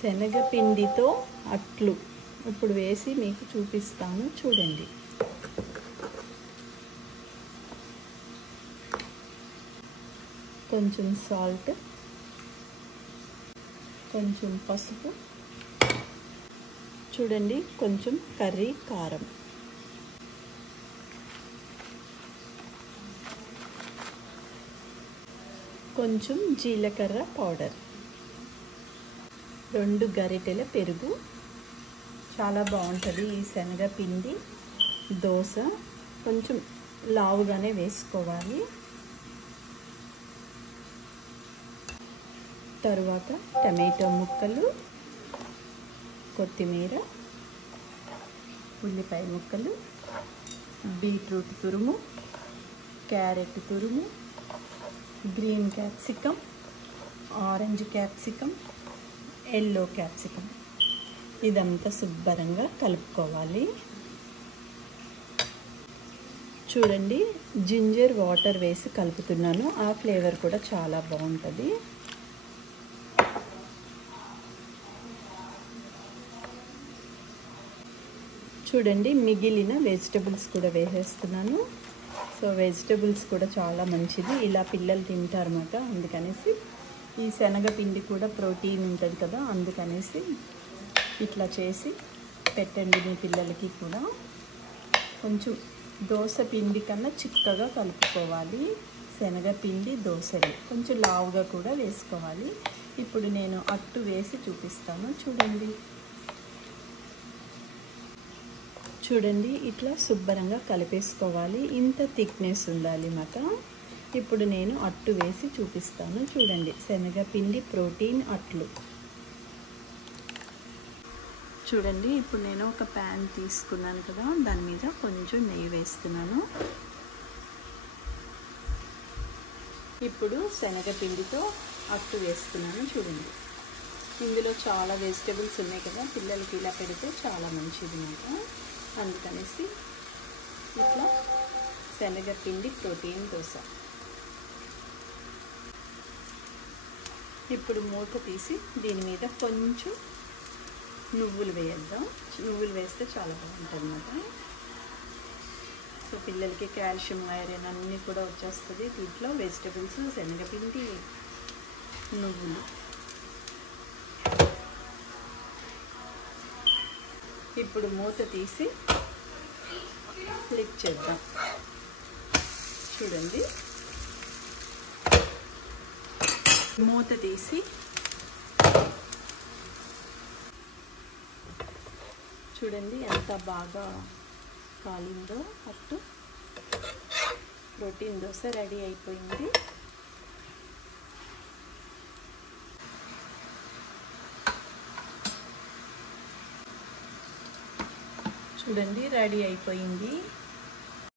శనగపిండితో అట్లు ఇప్పుడు వేసి మీకు చూపిస్తాను చూడండి. కొంచెం సాల్ట్, కొంచెం పసుపు, చూడండి కొంచెం కర్రీ కారం, కొంచెం జీలకర్ర పౌడర్, 2 గరిటెల పెరుగు. చాలా బాగుంటుంది ఈ శనగపిండి దోశ. కొంచెం లావుగానే వేసుకోవాలి. తరువాత టమాటో ముక్కలు, కొత్తిమీర, ఉల్లిపాయ ముక్కలు, బీట్రూట్ తురుము, క్యారెట్ తురుము, green capsicum, orange capsicum, yellow capsicum. ఇదంతా శుభ్రంగా కలుపుకోవాలి. చూడండి జింజర్ వాటర్ వేసి కలుపుతున్నాను. ఆ ఫ్లేవర్ కూడా చాలా బాగుంటుంది. చూడండి మిగిలిన వెజిటబుల్స్ కూడా వేసేస్తున్నాను. సో వెజిటబుల్స్ కూడా చాలా మంచిది, ఇలా పిల్లలు తింటారన్నమాట. అందుకనేసి ఈ శనగపిండి కూడా ప్రోటీన్ ఉంటుంది కదా, అందుకనేసి ఇట్లా చేసి పెట్టండి మీ పిల్లలకి కూడా. కొంచెం దోశ పిండి కన్నా చిక్కగా కలుపుకోవాలి. శనగపిండి దోశలు కొంచెం లావుగా కూడా వేసుకోవాలి. ఇప్పుడు నేను అట్టు వేసి చూపిస్తాను చూడండి. చూడండి ఇట్లా శుభ్రంగా కలిపేసుకోవాలి. ఇంత థిక్నెస్ ఉండాలి అన్నమాట. ఇప్పుడు నేను అట్టు వేసి చూపిస్తాను చూడండి. శనగపిండి ప్రోటీన్ అట్లు. చూడండి ఇప్పుడు నేను ఒక ప్యాన్ తీసుకున్నాను కదా, దాని మీద కొంచెం నెయ్యి వేస్తున్నాను. ఇప్పుడు శనగపిండితో అట్టు వేస్తున్నాను చూడండి. ఇందులో చాలా వెజిటబుల్స్ ఉన్నాయి కదా, పిల్లలకి ఇలా పెడితే చాలా మంచిది అన్నమాట. అందుకనేసి ఇట్లా శనగపిండి ప్రోటీన్ దోశ. ఇప్పుడు మూత తీసి దీని మీద కొంచెం నువ్వులు వేద్దాం. నువ్వులు వేస్తే చాలా బాగుంటుంది అన్నమాట. సో పిల్లలకి కాల్షియం, ఐరన్ అన్నీ కూడా వచ్చేస్తుంది దీంట్లో. వెజిటబుల్స్, శనగపిండి, నువ్వులు. ఇప్పుడు మూత తీసి ఫ్లిప్ చేద్దాం చూడండి. మూత తీసి చూడండి ఎంత బాగా కాలిందో అట్టు. ప్రోటీన్ దోశ రెడీ అయిపోయింది. చూడండి రెడీ అయిపోయింది.